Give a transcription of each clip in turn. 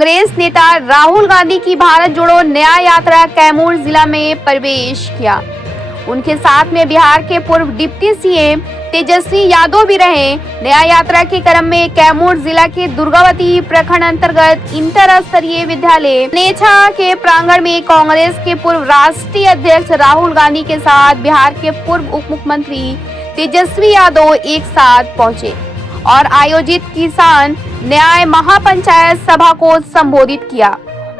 कांग्रेस नेता राहुल गांधी की भारत जोड़ो न्याय यात्रा कैमूर जिला में प्रवेश किया। उनके साथ में बिहार के पूर्व डिप्टी सीएम तेजस्वी यादव भी रहे। न्याय यात्रा के क्रम में कैमूर जिला के दुर्गावती प्रखंड अंतर्गत इंटर स्तरीय विद्यालय नेछा के प्रांगण में कांग्रेस के पूर्व राष्ट्रीय अध्यक्ष राहुल गांधी के साथ बिहार के पूर्व उप मुख्यमंत्री तेजस्वी यादव एक साथ पहुंचे और आयोजित किसान न्याय महापंचायत सभा को संबोधित किया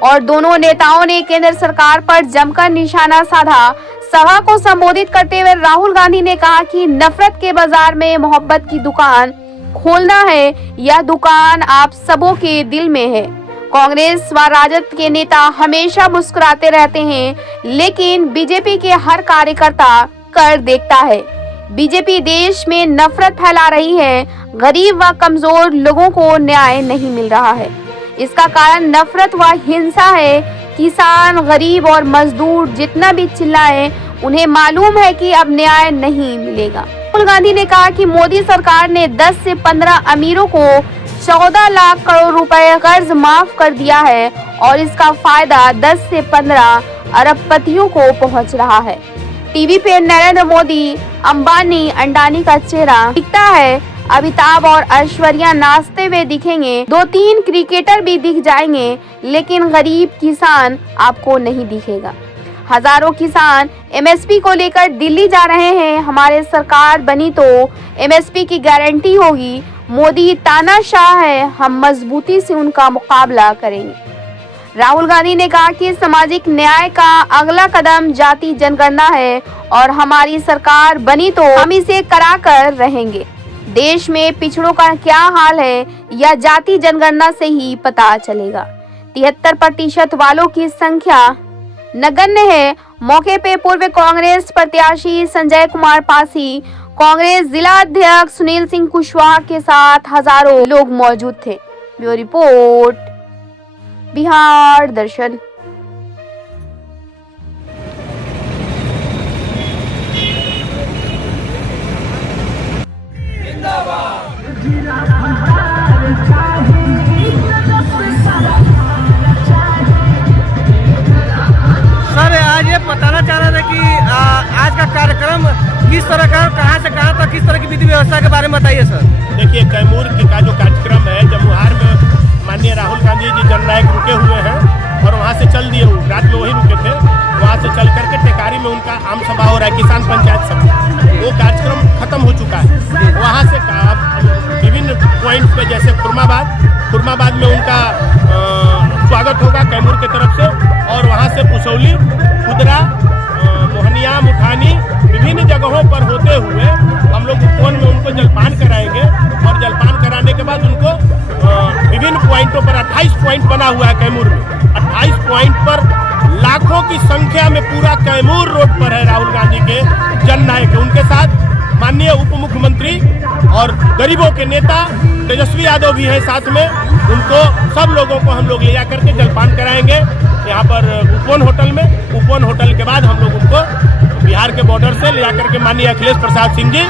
और दोनों नेताओं ने केंद्र सरकार पर जमकर निशाना साधा। सभा को संबोधित करते हुए राहुल गांधी ने कहा कि नफरत के बाजार में मोहब्बत की दुकान खोलना है, यह दुकान आप सबों के दिल में है। कांग्रेस व राजद के नेता हमेशा मुस्कुराते रहते हैं, लेकिन बीजेपी के हर कार्यकर्ता कर देखता है। बीजेपी देश में नफरत फैला रही है, गरीब व कमजोर लोगों को न्याय नहीं मिल रहा है। इसका कारण नफरत व हिंसा है। किसान, गरीब और मजदूर जितना भी चिल्लाए, उन्हें मालूम है कि अब न्याय नहीं मिलेगा। राहुल गांधी ने कहा कि मोदी सरकार ने 10 से 15 अमीरों को 14 लाख करोड़ रुपए कर्ज माफ कर दिया है और इसका फायदा 10 से 15 अरबपतियों को पहुंच रहा है। टीवी पे नरेंद्र मोदी, अंबानी, अंडानी का चेहरा दिखता है। अमिताभ और ऐश्वर्या नाचते हुए दिखेंगे, 2-3 क्रिकेटर भी दिख जाएंगे, लेकिन गरीब किसान आपको नहीं दिखेगा। हजारों किसान एमएसपी को लेकर दिल्ली जा रहे हैं। हमारे सरकार बनी तो एमएसपी की गारंटी होगी। मोदी तानाशाह है, हम मजबूती से उनका मुकाबला करेंगे। राहुल गांधी ने कहा कि सामाजिक न्याय का अगला कदम जाति जनगणना है और हमारी सरकार बनी तो हम इसे कराकर रहेंगे। देश में पिछड़ों का क्या हाल है, यह जाति जनगणना से ही पता चलेगा। 73% वालों की संख्या नगण्य है। मौके पे पूर्व कांग्रेस प्रत्याशी संजय कुमार पासी, कांग्रेस जिला अध्यक्ष सुनील सिंह कुशवाहा के साथ हजारों लोग मौजूद थे। ब्यूरो रिपोर्ट, बिहार दर्शन। सर, आज ये बताना चाह रहे थे कि आज का कार्यक्रम किस तरह का, कहां से कहां तक, किस तरह की विधि व्यवस्था के बारे में बताइए सर। देखिए, कैमूर का जो कार्यक्रम है, जमुहार में माननीय राहुल गांधी जी जननायक रुके हुए हैं और वहां से चल दिए, रात में वही रुके थे। वहां से चल करके टेकारी में उनका आम सभा हो रहा है, किसान पंचायत सभा। वो कार्यक्रम खत्म हो चुका है। वहां से विभिन्न पॉइंट पे, जैसे खुरमाबाद में उनका स्वागत होगा कैमूर की तरफ से, और वहां से पुसौली, खुदरा, मोहनिया, मुठानी, विभिन्न जगहों पर होते हुए हम लोग उपवन में उनको जलपान कराएंगे और जलपान कराने के बाद उनको विभिन्न पॉइंटों पर 28 पॉइंट बना हुआ है कैमूर में। 28 पॉइंट पर लाखों की संख्या में पूरा कैमूर रोड पर है राहुल गांधी के जननायक। उनके साथ माननीय उप मुख्यमंत्री और गरीबों के नेता तेजस्वी यादव भी है साथ में। उनको सब लोगों को हम लोग ले जा करके जलपान कराएंगे यहाँ पर उपवन होटल में। उपवन होटल के बाद हम लोग उनको बिहार के बॉर्डर से ले जाकर के माननीय अखिलेश प्रसाद सिंह जी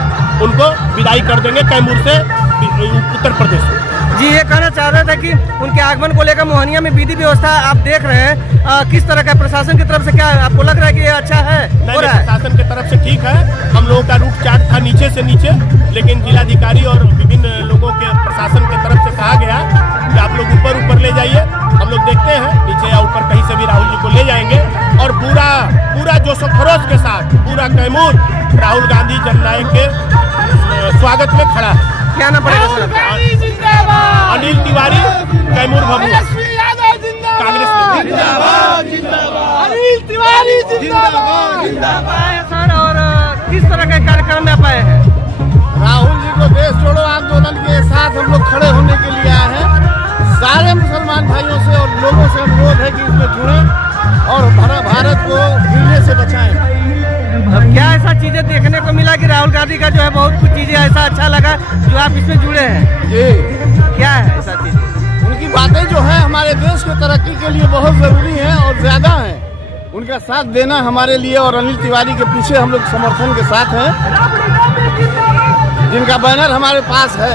उनको विदाई कर देंगे कैमूर से उत्तर प्रदेश में। जी, ये कहना चाह रहे थे कि उनके आगमन को लेकर मोहनिया में विधि व्यवस्था आप देख रहे हैं, किस तरह का प्रशासन की तरफ से, क्या आपको लग रहा है कि ये अच्छा है? नहीं, प्रशासन की तरफ से ठीक है। हम लोगों का रूट चार्ट था नीचे से नीचे, लेकिन जिलाधिकारी और विभिन्न लोगों के प्रशासन की तरफ से कहा गया कि आप लोग ऊपर ले जाइए। हम लोग देखते हैं नीचे या ऊपर कहीं से भी राहुल जी को ले जाएंगे और पूरा जोश खरोश के साथ पूरा कैमूर राहुल गांधी जननायक के स्वागत में खड़ा है। क्या नाम पड़ेगा सर? अनिल तिवारी, कैमूर भभुआ, कांग्रेस। अनिल तिवारी जिंदाबाद। सर, और किस तरह के कार्यक्रम में आप आए हैं? राहुल जी को देश जोड़ो आंदोलन के साथ हम लोग खड़े होने के लिए आए हैं। सारे मुसलमान भाइयों से और लोगों से अनुरोध है कि इसमें जुड़ें और भारत को गिरने से बचाएं। अब क्या ऐसा चीजें देखने को मिला कि राहुल गांधी का जो है बहुत कुछ चीजें ऐसा अच्छा लगा जो आप इसमें जुड़े हैं? जी, क्या है ऐसा चीज? उनकी बातें जो है हमारे देश की तरक्की के लिए बहुत जरूरी है और ज्यादा है। उनका साथ देना हमारे लिए, और अनिल तिवारी के पीछे हम लोग समर्थन के साथ हैं, जिनका बैनर हमारे पास है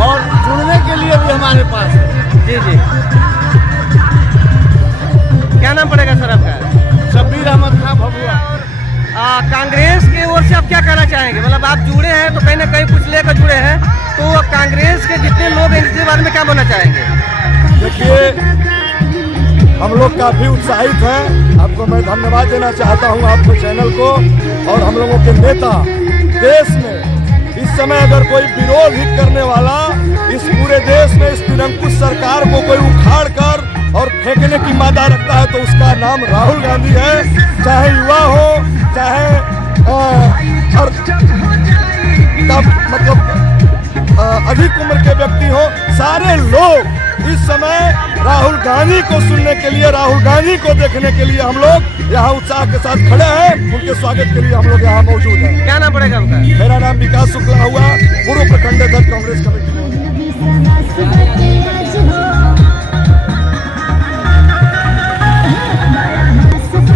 और जुड़ने के लिए भी हमारे पास है। जी जी। चाहेंगे? मतलब आप जुड़े हैं तो कहीं ना कहीं कुछ लेकर जुड़े हैं, तो कांग्रेस के जितने लोग हैं इसके बारे में क्या बोलना चाहेंगे? देखिए, हम लोग काफ़ी उत्साहित हैं। आपको मैं धन्यवाद देना चाहता हूं, आपके चैनल को और हम लोगों के नेता। देश में इस समय अगर कोई विरोध ही करने वाला इस पूरे देश में इस निरंकुश सरकार को कोई उखाड़ कर और फेंकने की मादा रखता है तो उसका नाम राहुल गांधी है। चाहे युवा हो, चाहे अधिक उम्र के व्यक्ति हो, सारे लोग इस समय राहुल गांधी को सुनने के लिए, राहुल गांधी को देखने के लिए हम लोग यहाँ उत्साह के साथ खड़े हैं। उनके स्वागत के लिए हम लोग यहाँ मौजूद हैं। क्या नाम पड़ेगा आपका? मेरा नाम विकास शुक्ला हुआ, पूर्व प्रखंड अध्यक्ष कांग्रेस कमेटी।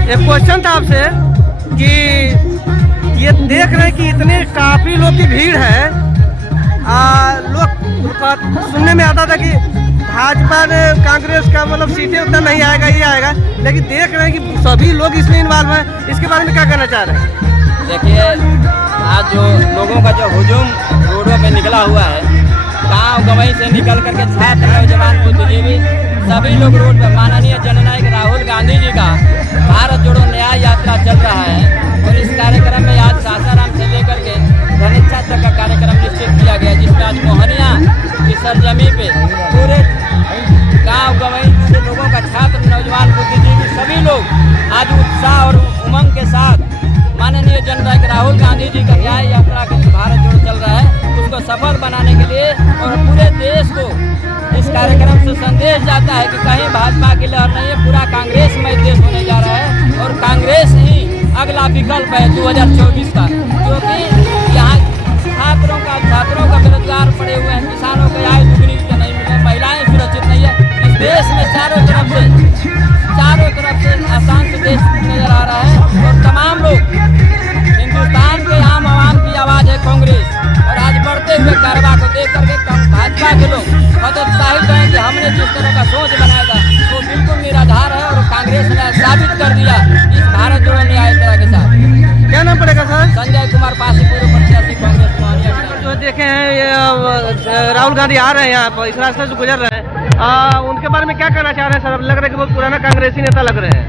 एक क्वेश्चन था आपसे कि ये देख रहे हैं कि इतने काफी लोग की भीड़ है, लोग सुनने में आता था कि भाजपा ने कांग्रेस का मतलब सीटें उतना नहीं आएगा, ये आएगा, लेकिन देख रहे हैं कि सभी लोग इसमें इन्वॉल्व हैं। इसके बारे में क्या कहना चाह रहे हैं? देखिए, आज जो लोगों का जो हुजूम रोडों पे निकला हुआ है, गांव गवई से निकल करके छात्र नौजवान बुद्धिजीवी सभी लोग रोड पर माननीय जननायक राहुल गांधी जी का भारत जोड़ो न्याय यात्रा चल रहा है। और इस कार्यक्रम में आज सासाराम से लेकर के धनेच्छा तक का कार्यक्रम निश्चित किया गया, जिसमें आज मोहनिया की सरजमी पे पूरे गांव गवई से लोगों का, छात्र नौजवान बुद्धिजीवी सभी लोग आज उत्साह और उमंग के साथ माननीय जननायक राहुल गांधी जी का न्याय यात्रा के भारत जोड़ो चल रहा है उसको सफल बनाने के लिए और पूरे देश को इस कार्यक्रम से संदेश जाता है कि कहीं भाजपा की लहर नहीं है, पूरा कांग्रेसमय देश होने जा रहा है और कांग्रेस ही अगला विकल्प है 2024 का। क्योंकि यहाँ छात्रों का बेरोजगार पड़े हुए हैं, किसानों को आय दुगनी नहीं मिले, महिलाएं सुरक्षित नहीं है। इस देश में चारों तरफ से अशांत देश नजर आ रहा है और तमाम लोग, हिंदुस्तान के आम आवाम की आवाज़ है कांग्रेस। और आज बढ़ते हुए कारवा को देख करके भाजपा के लोग बहुत उत्साहित हैं कि हमने जिस तरह का सोच बनाया था वो बिल्कुल निराधार है और कांग्रेस ने साबित कर दिया इस भारत जोड़ो न्याय यात्रा के साथ। क्या नाम पड़ेगा सर? संजय कुमार पासी, पूर्व प्रत्याशी कांग्रेस मोहनिया। जो देखे हैं ये राहुल गांधी आ रहे हैं यहाँ पर, इस रास्ते से गुजर रहे हैं, उनके बारे में क्या कहना चाह रहे हैं सर? अब लग रहा है कि बहुत पुराना कांग्रेसी नेता लग रहे हैं।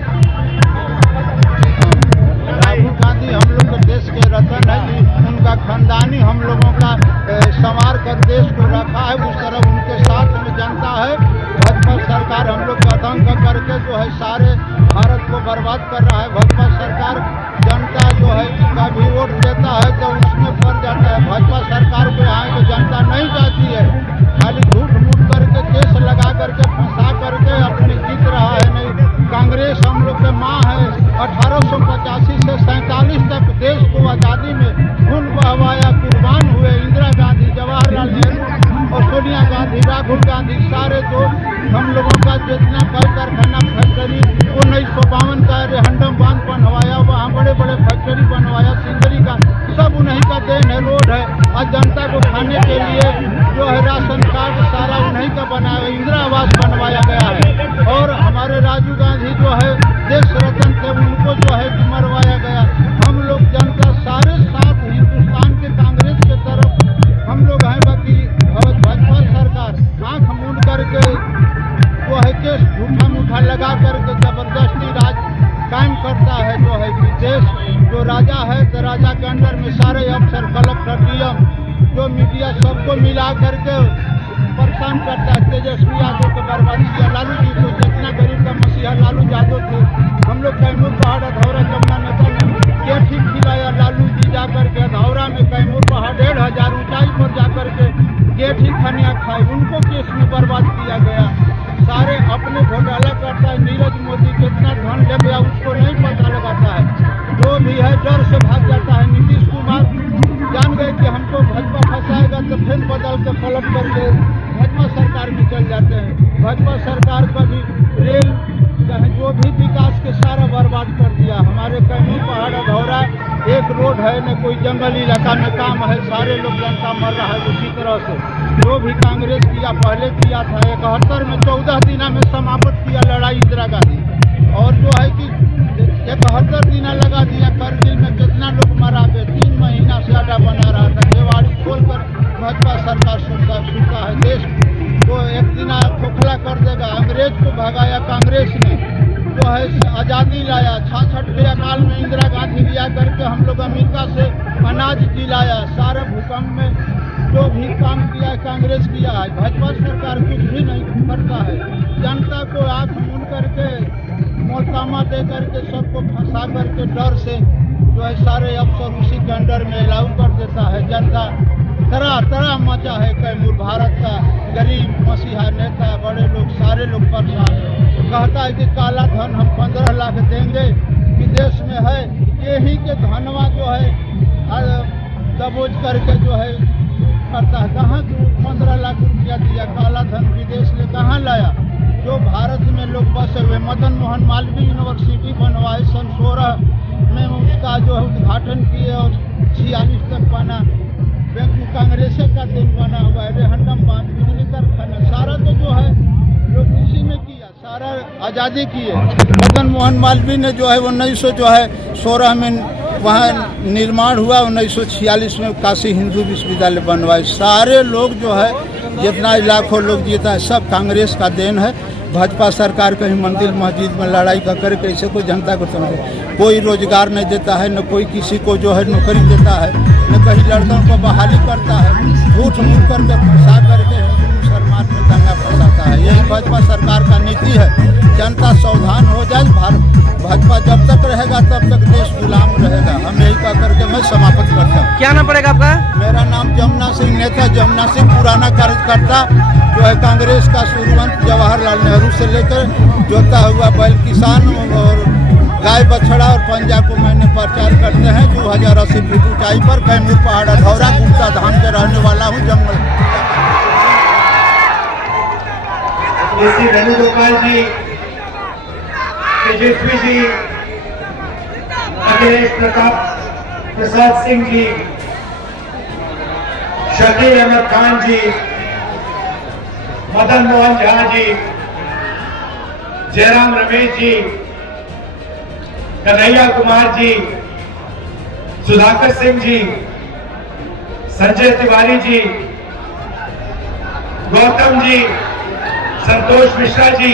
राहुल गांधी हम लोग के देश के रतन है कि उनका खानदानी हम लोगों का संवार कर देश को रखा है, उस तरह उनके साथ में जनता है। भाजपा सरकार हम लोग का आतंक करके जो है सारे भारत को बर्बाद कर रहा है। भाजपा सरकार जनता जो है कभी वोट देता है तो उसमें पड़ जाता है। भाजपा सरकार को यहाँ की जनता नहीं चाहती है, खाली झूठ मूठ करके केस लगा करके फंसा करके अपनी जीत रहा है। नहीं, कांग्रेस हम लोग के माँ है। 1885 से 47 तक देश को आज़ादी में खून बहवाया, कुर्बान हुए इंदिरा गांधी, जवाहरलाल नेहरू और सोनिया गांधी, राहुल गांधी, सारे जो हम लोगों का जितना कल कारखाना फैक्ट्री 1952 का रेहंडम बांध बनवाया, वहाँ बड़े बड़े फैक्ट्री बनवाया, सिंदरी का, सब उन्हीं का देन है। रोड है और जनता को खाने के लिए जो है राशन कार्ड सारा उन्हीं का बनाया, इंदिरा आवास बनवाया गया है। और हमारे राजीव गांधी जो है देश रत्न थे, उनको जो है मरवाया गया। हम लोग जनता सारे साथ हिंदुस्तान के कांग्रेस के तरफ हम लोग हैं। बाकी भाजपा सरकार आंख मूंद करके जो है केस झूठा मूठा लगा करके जबरदस्ती राज कायम करता है। जो है कि देश जो राजा है तो राजा के अंदर में सारे अफसर, कलेक्टर, डीएम, जो मीडिया सबको मिला करके परेशान करता है। तेजस्वी यादव को बर्बाद किया, लालू जी को, जितना गरीब का मसीहा लालू यादव थे। हम लोग कैमूर पहाड़ अधौरा जमुना नगर में गेठी खिलाया, लालू जी जाकर के अधौरा में कैमूर पहाड़ 1500 ऊंचाई पर जाकर के गेठी खनिया खाई, उनको केस में बर्बाद किया गया। सारे अपने घोटाला करता है। नीरज मोदी कितना धन ले गया उसको नहीं पता लगाता है, जो भी है डर से भाग जाता है। नीतीश कुमार जान गए कि हमको भाजपा फंसाएगा तो फिर बदल के पलट करके भाजपा सरकार में चल जाते हैं। भाजपा सरकार का भी रेल जो भी विकास के सारा बर्बाद कर दिया। हमारे कैमूर पहाड़ अधौरा एक रोड है, न कोई जंगल इलाका में काम है, सारे लोग जनता मर रहा है। उसी तरह से जो भी कांग्रेस किया पहले किया था, 71 में 14 दिन में समाप्त किया लड़ाई इंदिरा गांधी। और जो है कि 71 दिन लगा दिया। करगिल में कितना लोग मरा गए, 3 महीना समस्या अड्डा बना रहा था, केवाड़ी खोलकर भाजपा सरकार सुनता है। देश को एक दिन खोखला कर देगा। अंग्रेज को भगाया कांग्रेस ने, जो है आज़ादी लाया। 66 के अकाल में इंदिरा गांधी लिया करके हम लोग अमेरिका से अनाज दिलाया। सारे भूकंप में जो भी काम किया है कांग्रेस किया है। भाजपा सरकार कुछ भी नहीं करता है। जनता को आंख मूंद करके मोहतामा दे करके सबको फंसा करके डर से जो है सारे अफसर उसी के अंडर में लागू कर देता है। जनता तरह मचा है। कैमूर भारत का गरीब मसीहा नेता, बड़े लोग, सारे लोग परेशान है। कहता है कि काला धन हम 15 लाख देंगे, विदेश में है। यही के धनवा जो है दबोच करके जो है करता है। कहाँ 15 लाख रुपया दिया? काला धन विदेश से कहाँ लाया? जो भारत में लोग बसे हुए। मदन मोहन मालवीय यूनिवर्सिटी बनवाए सन 16 में, उसका जो है उद्घाटन किए और 46 तक बना। कांग्रेस का दिन बना हुआ है। रेहंडम बांध, बिजली कारखाना, सारा तो जो है लोग इसी में किया, सारा आज़ादी किए। मदन मोहन मालवीय ने जो है 1916 में वहाँ निर्माण हुआ। 1946 में काशी हिंदू विश्वविद्यालय बनवाए। सारे लोग जो है जितना लाखों लोग जीता है सब कांग्रेस का देन है। भाजपा सरकार कहीं मंदिर मस्जिद में लड़ाई का कर कैसे कोई जनता को समझे। कोई रोजगार नहीं देता है, न कोई किसी को जो है नौकरी देता है, न कहीं लड़कों को बहाली करता है। झूठ मूठ करके फंसा करके हिंदू मुसलमान में दंगा फंसाता है। यही भाजपा सरकार का नीति है। जनता सावधान हो जाए। भाजपा जब तक रहेगा तब तक देश गुलाम रहेगा। हम यही कह करके मैं समाप्त करता हूँ। क्या नाम पड़ेगा आपका? मेरा नाम जमुना सिंह, नेता जमुना सिंह, पुराना कार्यकर्ता जो है कांग्रेस का शुरुआत जवाहरलाल नेहरू से लेकर जोता हुआ बैल किसान और गाय बछड़ा और पंजा को मैंने प्रचार करते हैं। 2080 फीट ऊंचाई पर कैमूर पहाड़ अधौरा गुप्ता धाम के रहने वाला हूँ। जंगल वेणुगोपाल जी, तेजस्वी जी, अखिलेश प्रसाद सिंह जी, शकील अहमद खान जी, मदन मोहन झा जी, जयराम रमेश जी, कन्हैया कुमार जी, सुधाकर सिंह जी, संजय तिवारी जी, गौतम जी, संतोष मिश्रा जी,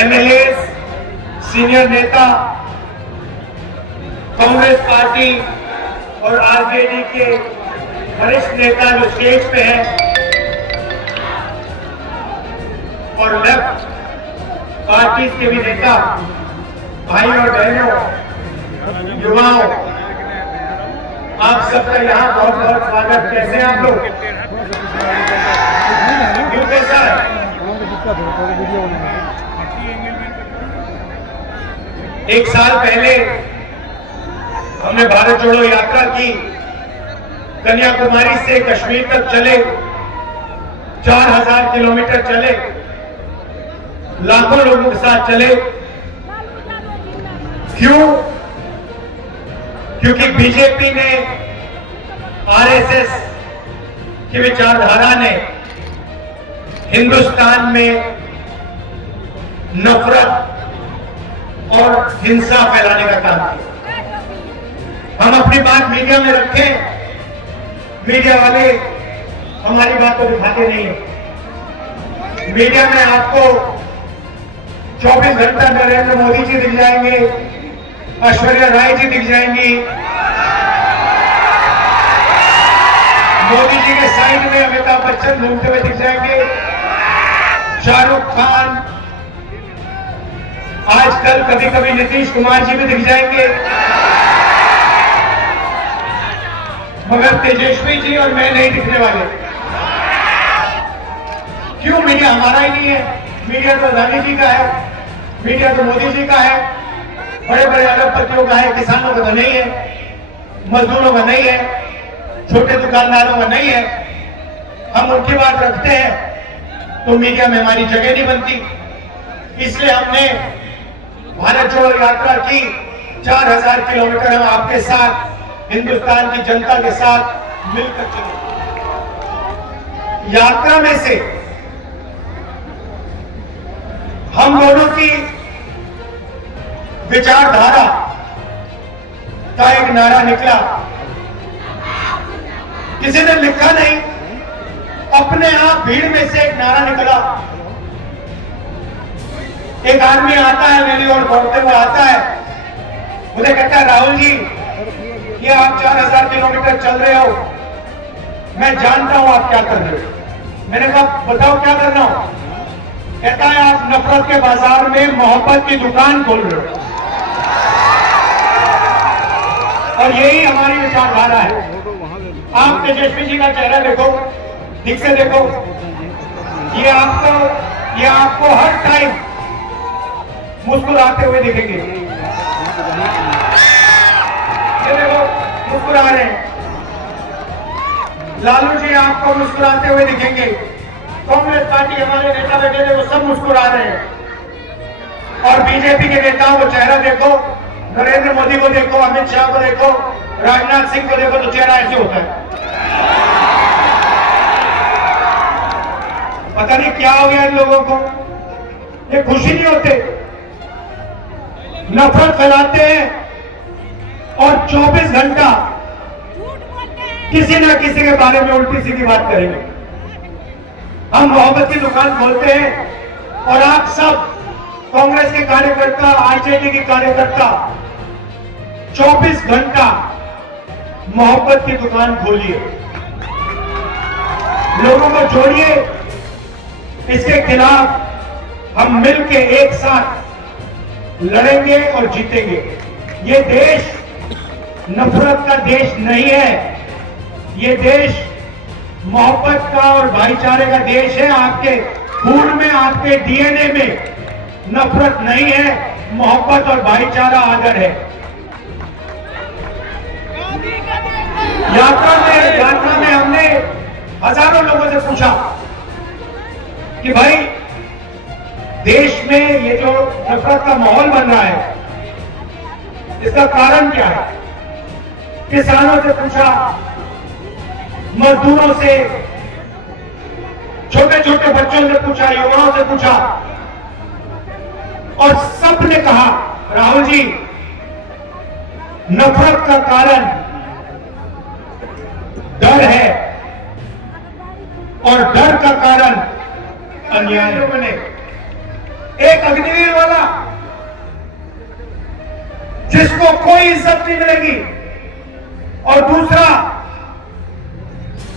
एमएलए, सीनियर नेता, कांग्रेस पार्टी और आरजेडी के वरिष्ठ नेता जो स्टेज पे हैं, और लेफ्ट पार्टी के भी नेता, भाई और बहनों, युवाओं, आप सबका यहाँ बहुत बहुत स्वागत। कैसे हैं आप लोग? क्यों कैसा है? एक साल पहले हमने भारत जोड़ो यात्रा की। कन्याकुमारी से कश्मीर तक चले, 4000 किलोमीटर चले, लाखों लोगों के साथ चले। क्यों? क्योंकि बीजेपी ने, आरएसएस की विचारधारा ने हिंदुस्तान में नफरत और हिंसा फैलाने का काम किया। हम अपनी बात मीडिया में रखें, मीडिया वाले हमारी बात को दिखाते नहीं है। मीडिया में आपको 24 घंटा नरेंद्र मोदी जी दिख जाएंगे, ऐश्वर्या राय जी दिख जाएंगी, मोदी जी के साइड में अमिताभ बच्चन घूमते हुए दिख जाएंगे, शाहरुख खान, आजकल कभी कभी नीतीश कुमार जी भी दिख जाएंगे, मगर तेजस्वी जी और मैं नहीं दिखने वाले। क्यों? मीडिया हमारा ही नहीं है। मीडिया तो गांधी जी का है, मीडिया तो मोदी जी का है, बड़े बड़े अरबपतियों का है, किसानों का तो नहीं है, मजदूरों का नहीं है, छोटे दुकानदारों का नहीं है। हम उनकी बात रखते हैं तो मीडिया में हमारी जगह नहीं बनती। इसलिए हमने भारत जोड़ो यात्रा की। 4000 किलोमीटर हम आपके साथ, हिंदुस्तान की जनता के साथ मिलकर चले। यात्रा में से हम दोनों की विचारधारा का एक नारा निकला, किसी ने लिखा नहीं, अपने आप भीड़ में से एक नारा निकला। एक आदमी आता है, मेरी ओर दौड़ते हुए आता है, मुझे कहता है राहुल जी, ये आप 4000 किलोमीटर चल रहे हो, मैं जानता हूं आप क्या कर रहे हो। मैंने कहा बताओ क्या करना हो। कहता है आप नफरत के बाजार में मोहब्बत की दुकान खोल रहे हो। और यही हमारी विचारधारा है। आप तेजस्वी जी का चेहरा देखो, ठीक से देखो, ये आपको हर टाइम मुस्कुराते हुए दिखेंगे। ये देखो मुस्कुरा रहे हैं। लालू जी आपको मुस्कुराते हुए दिखेंगे। कांग्रेस पार्टी हमारे नेता बैठे थे, वो सब मुस्कुरा रहे हैं। और बीजेपी के नेताओं को चेहरा देखो, नरेंद्र मोदी को देखो, अमित शाह को देखो, राजनाथ सिंह को देखो, तो चेहरा ऐसे होता है। पता नहीं क्या हो गया इन लोगों को, ये खुशी नहीं होते, नफरत फैलाते हैं और 24 घंटा किसी ना किसी के बारे में उल्टी सीधी बात करेंगे। हम मोहब्बत की दुकान खोलते हैं और आप सब कांग्रेस के कार्यकर्ता, आरजेडी के कार्यकर्ता 24 घंटा मोहब्बत की दुकान खोलिए, लोगों को जोड़िए। इसके खिलाफ हम मिलके एक साथ लड़ेंगे और जीतेंगे। ये देश नफरत का देश नहीं है, ये देश मोहब्बत का और भाईचारे का देश है। आपके खून में, आपके डीएनए में नफरत नहीं है, मोहब्बत और भाईचारा आदर है। यात्रा में हमने हजारों लोगों से पूछा कि भाई देश में ये जो नफरत का माहौल बन रहा है, इसका कारण क्या है। किसानों से पूछा, मजदूरों से, छोटे छोटे बच्चों से पूछा, युवाओं से पूछा, और सबने कहा राहुल जी, नफरत का कारण डर है और डर का कारण अन्याय। लोगों ने एक अग्निवीर वाला जिसको कोई इज्जत नहीं मिलेगी, और दूसरा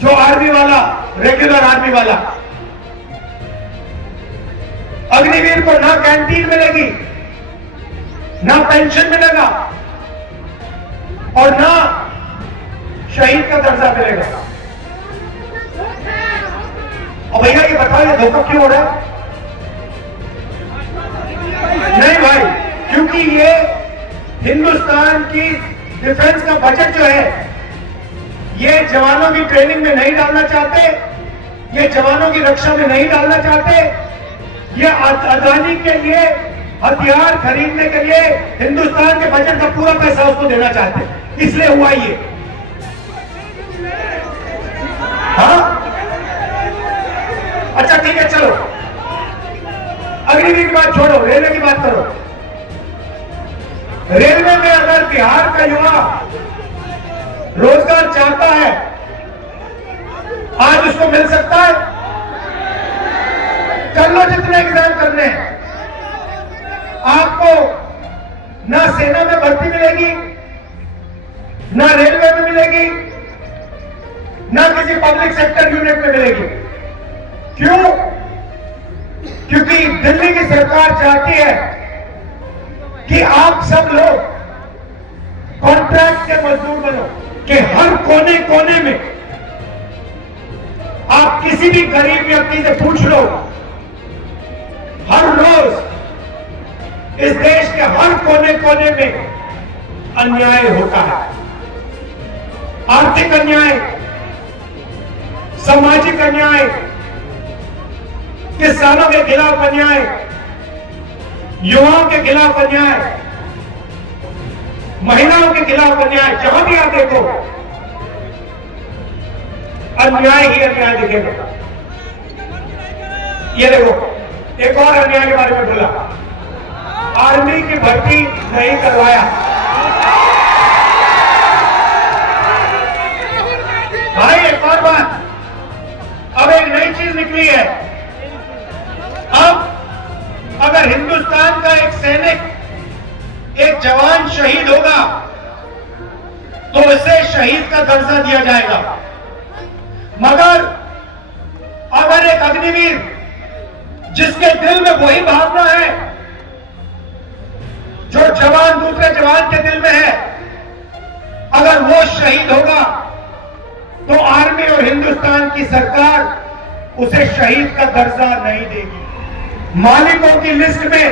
जो आर्मी वाला, रेगुलर आर्मी वाला। अग्निवीर को ना कैंटीन मिलेगी, ना पेंशन मिलेगा और ना शहीद का दर्जा मिलेगा। और भैया ये बताओ, ये धोखा क्यों हो रहा है? नहीं भाई, क्योंकि ये हिंदुस्तान की डिफेंस का बजट जो है, ये जवानों की ट्रेनिंग में नहीं डालना चाहते, ये जवानों की रक्षा में नहीं डालना चाहते, ये अदानी के लिए हथियार खरीदने के लिए हिंदुस्तान के बजट का पूरा पैसा उसको देना चाहते, इसलिए हुआ ये। हाँ अच्छा ठीक है, चलो अग्निवीर की बात छोड़ो, रेलवे की बात करो। रेलवे में अगर बिहार का युवा रोजगार चाहता है, आज उसको मिल सकता है? कर लो जितने एग्जाम करने हैं, आपको ना सेना में भर्ती मिलेगी, ना रेलवे में मिलेगी, ना किसी पब्लिक सेक्टर यूनिट में मिलेगी। क्यों? क्योंकि दिल्ली की सरकार चाहती है कि आप सब लोग कॉन्ट्रैक्ट के मजदूर बनो, कि हर कोने कोने में आप किसी भी गरीब व्यक्ति से पूछ लो, हर रोज इस देश के हर कोने कोने में अन्याय होता है। आर्थिक अन्याय, सामाजिक अन्याय, किसानों के खिलाफ अन्याय, युवाओं के खिलाफ अन्याय, महिलाओं के खिलाफ अन्याय। जहां भी आप देखो अन्याय ही अन्याय दिखेगा। ये देखो, एक और अन्याय के बारे में बोला, आर्मी की भर्ती नहीं करवाया। भाई एक और बात, अब एक नई चीज निकली है। अब अगर हिंदुस्तान का एक सैनिक, एक जवान शहीद होगा तो उसे शहीद का दर्जा दिया जाएगा, मगर अगर एक अग्निवीर जिसके दिल में वही भावना है जो जवान दूसरे जवान के दिल में है, अगर वो शहीद होगा तो आर्मी और हिंदुस्तान की सरकार उसे शहीद का दर्जा नहीं देगी। मालिकों की लिस्ट में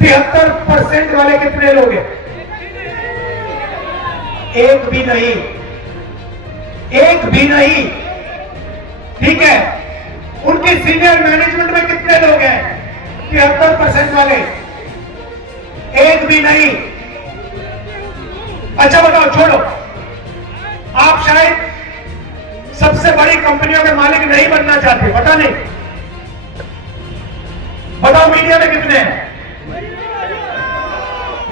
73% वाले कितने लोग हैं? एक भी नहीं, एक भी नहीं। ठीक है, उनकी सीनियर मैनेजमेंट में कितने लोग हैं? 73% वाले, एक भी नहीं। अच्छा बताओ, छोड़ो, आप शायद सबसे बड़ी कंपनियों के मालिक नहीं बनना चाहते, पता नहीं, बताओ मीडिया में कितने हैं?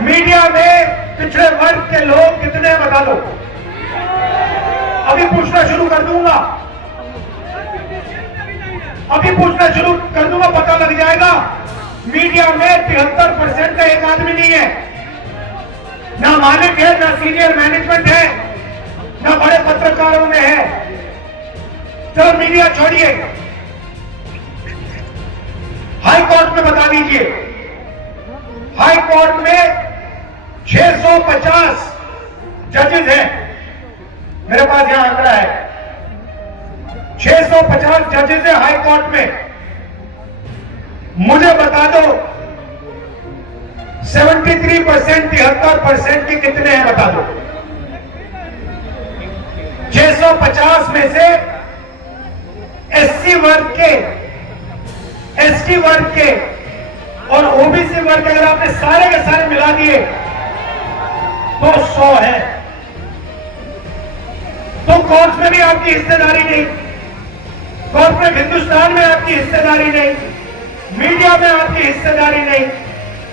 मीडिया में पिछड़े वर्ग के लोग कितने हैं बता दो। अभी पूछना शुरू कर दूंगा, अभी पूछना शुरू कर दूंगा, पता लग जाएगा। मीडिया में 73% का एक आदमी नहीं है, ना मालिक है, ना सीनियर मैनेजमेंट है, ना बड़े पत्रकारों में है। चलो मीडिया छोड़िए, हाई कोर्ट में बता दीजिए। हाई कोर्ट में 650 जजेस हैं, मेरे पास यहां आंकड़ा है, 650 जजेस है हाई कोर्ट में। मुझे बता दो 73%, 73% के कितने हैं बता दो। 650 में से एससी वर्ग के, एसटी वर्ग के और ओबीसी वर्ग के अगर आपने सारे के सारे मिला दिए तो 100 है। तो कोर्ट्स में भी आपकी हिस्सेदारी नहीं, कॉर्पोरेट हिंदुस्तान में आपकी हिस्सेदारी नहीं, मीडिया में आपकी हिस्सेदारी नहीं।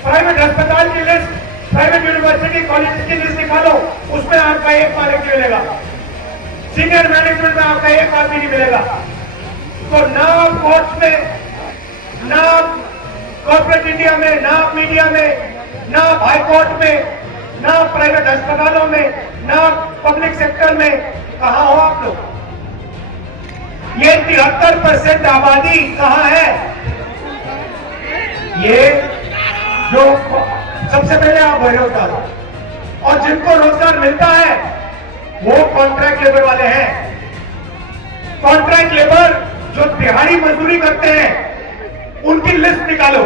प्राइवेट अस्पताल की लिस्ट, प्राइवेट यूनिवर्सिटी कॉलेज की लिस्ट निकालो, उसमें आपका एक मालिक नहीं मिलेगा, सीनियर मैनेजमेंट में आपका एक आदमी नहीं मिलेगा। तो ना कोर्ट्स में, ना कॉर्पोरेट इंडिया में, ना मीडिया में, ना हाई कोर्ट में, ना प्राइवेट अस्पतालों में, ना पब्लिक सेक्टर में, कहां हो आप लोग? ये 73% आबादी कहां है? ये जो सबसे पहले आप बेरोजगार हो, और जिनको रोजगार मिलता है वो कॉन्ट्रैक्ट लेबर वाले हैं। कॉन्ट्रैक्ट लेबर जो दिहाड़ी मजदूरी करते हैं उनकी लिस्ट निकालो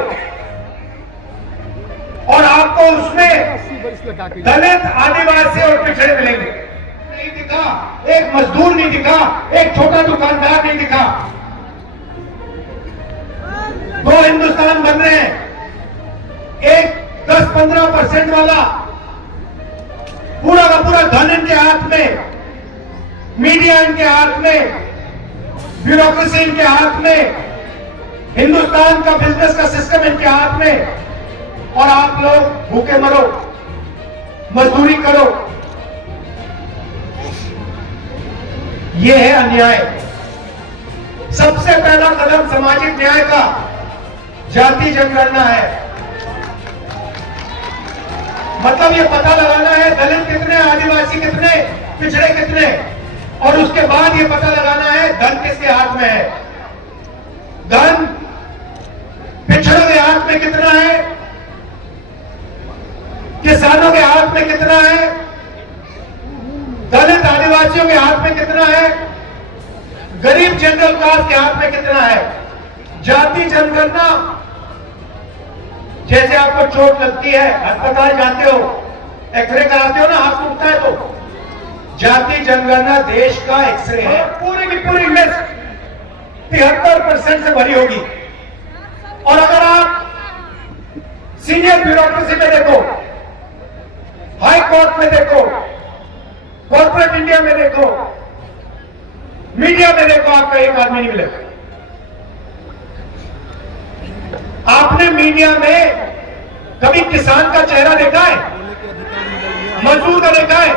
और आपको उसमें दलित, आदिवासी और पिछड़े मिलेंगे। नहीं दिखा, एक मजदूर नहीं दिखा, एक छोटा दुकानदार नहीं दिखा। दो हिंदुस्तान बन रहे हैं, एक 10-15% वाला पूरा का पूरा धन इनके हाथ में, मीडिया इनके हाथ में, ब्यूरोक्रेसी इनके हाथ में, हिंदुस्तान का बिजनेस का सिस्टम इनके हाथ में, और आप लोग भूखे मरो, मजदूरी करो। यह है अन्याय। सबसे पहला कदम सामाजिक न्याय का जाति जनगणना है। मतलब ये पता लगाना है दलित कितने, आदिवासी कितने, पिछड़े कितने, और उसके बाद ये पता लगाना है धन किसके हाथ में है। धन पिछड़ों के हाथ में कितना है, किसानों के हाथ में कितना है, दलित आदिवासियों के हाथ में कितना है, गरीब जनरल कास्ट के हाथ में कितना है। जाति जनगणना, जैसे आपको चोट लगती है, अस्पताल जाते हो, एक्सरे कराते हो ना, हाथ टूटता है, तो जाति जनगणना देश का एक्सरे है। पूरी की पूरी लिस्ट 73% से भरी होगी। और अगर आप सीनियर ब्यूरोक्रेसी में देखो, हाई कोर्ट में देखो, कॉर्पोरेट इंडिया में देखो, मीडिया में देखो, आपका एक आदमी नहीं मिलेगा। आपने मीडिया में कभी किसान का चेहरा देखा है, मजदूर का देखा है?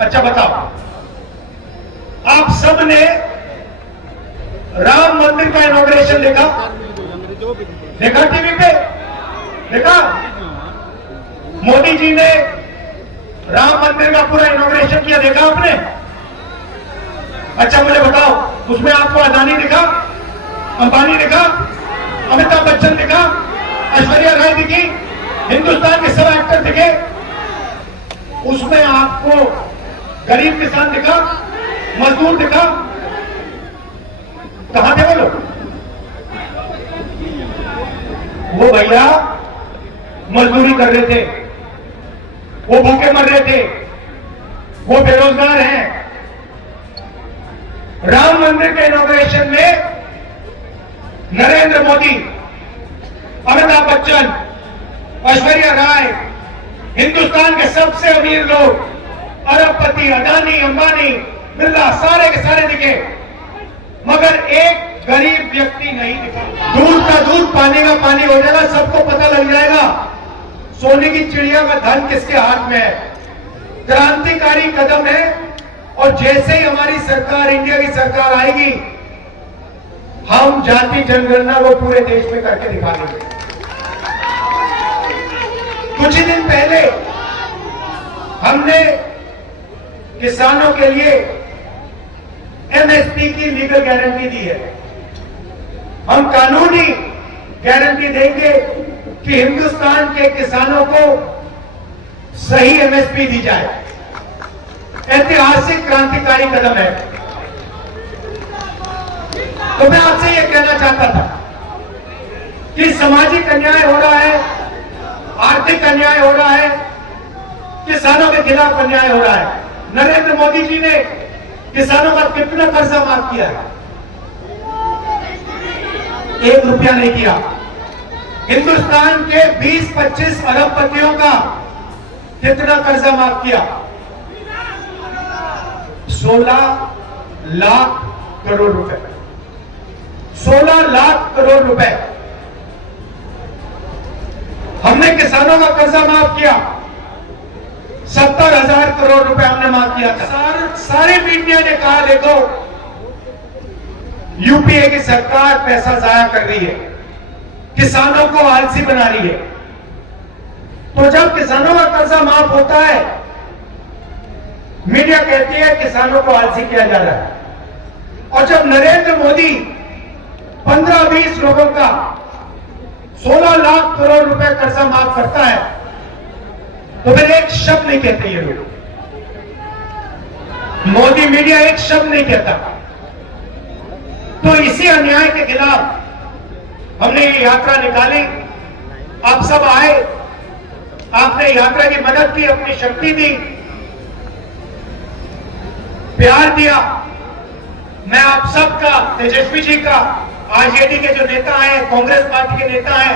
अच्छा बताओ, आप सब ने राम मंदिर का इनॉग्रेशन देखा टीवी पे देखा? मोदी जी ने राम मंदिर का पूरा इनॉग्रेशन किया, देखा आपने? अच्छा मुझे बताओ, उसमें आपको अदानी दिखा, अंबानी दिखा, अमिताभ बच्चन दिखा, ऐश्वर्या राय दिखी, हिंदुस्तान के सब एक्टर दिखे? उसमें आपको गरीब किसान दिखा, मजदूर दिखा? कहां थे वो लोग? वो भैया मजदूरी कर रहे थे, वो भूखे मर रहे थे, वो बेरोजगार हैं। राम मंदिर के इनॉग्रेशन में नरेंद्र मोदी, अमिताभ बच्चन, ऐश्वर्या राय, हिंदुस्तान के सबसे अमीर लोग, अरबपति, अदानी, अंबानी, बिरला, सारे के सारे दिखे, मगर एक गरीब व्यक्ति नहीं दिखा। दूध का दूध, पानी का पानी हो जाएगा, सबको पता लग जाएगा सोने की चिड़िया का धन किसके हाथ में है। क्रांतिकारी कदम है, और जैसे ही हमारी सरकार, इंडिया की सरकार आएगी, हम जाति जनगणना को पूरे देश में करके दिखा देंगे। कुछ ही दिन पहले हमने किसानों के लिए एमएसपी की लीगल गारंटी दी है। हम कानूनी गारंटी देंगे कि हिंदुस्तान के किसानों को सही एमएसपी दी जाए। ऐतिहासिक क्रांतिकारी कदम है। तो मैं आपसे यह कहना चाहता था कि सामाजिक अन्याय हो रहा है, आर्थिक अन्याय हो रहा है, किसानों के खिलाफ अन्याय हो रहा है। नरेंद्र मोदी जी ने किसानों का कितना कर्जा माफ किया है? 1 रुपया नहीं किया। हिंदुस्तान के 20-25 अरबपतियों का कितना कर्जा माफ किया? 16 लाख करोड़ रुपए। 16 लाख करोड़ रुपए हमने किसानों का कर्जा माफ किया। 70,000 करोड़ रुपए हमने माफ किया था। सारे मीडिया ने कहा देखो यूपीए की सरकार पैसा जाया कर रही है, किसानों को आलसी बना रही है। तो जब किसानों का कर्जा माफ होता है, मीडिया कहती है किसानों को आलसी किया जा रहा है। और जब नरेंद्र मोदी 15-20 लोगों का 16 लाख करोड़ रुपए कर्जा माफ करता है, तो फिर एक शब्द नहीं कहते ये लोग। मोदी मीडिया एक शब्द नहीं कहता। तो इसी अन्याय के खिलाफ हमने ये यात्रा निकाली। आप सब आए, आपने यात्रा की मदद की, अपनी शक्ति दी, प्यार दिया। मैं आप सबका, तेजस्वी जी का, आरजेडी के जो नेता हैं, कांग्रेस पार्टी के नेता हैं,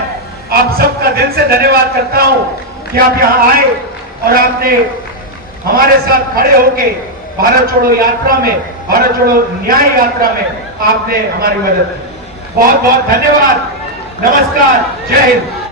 आप सबका दिल से धन्यवाद करता हूं कि आप यहां आए और आपने हमारे साथ खड़े होके भारत छोड़ो यात्रा में, भारत छोड़ो न्याय यात्रा में आपने हमारी मदद की। बहुत बहुत धन्यवाद। नमस्कार, जय हिंद।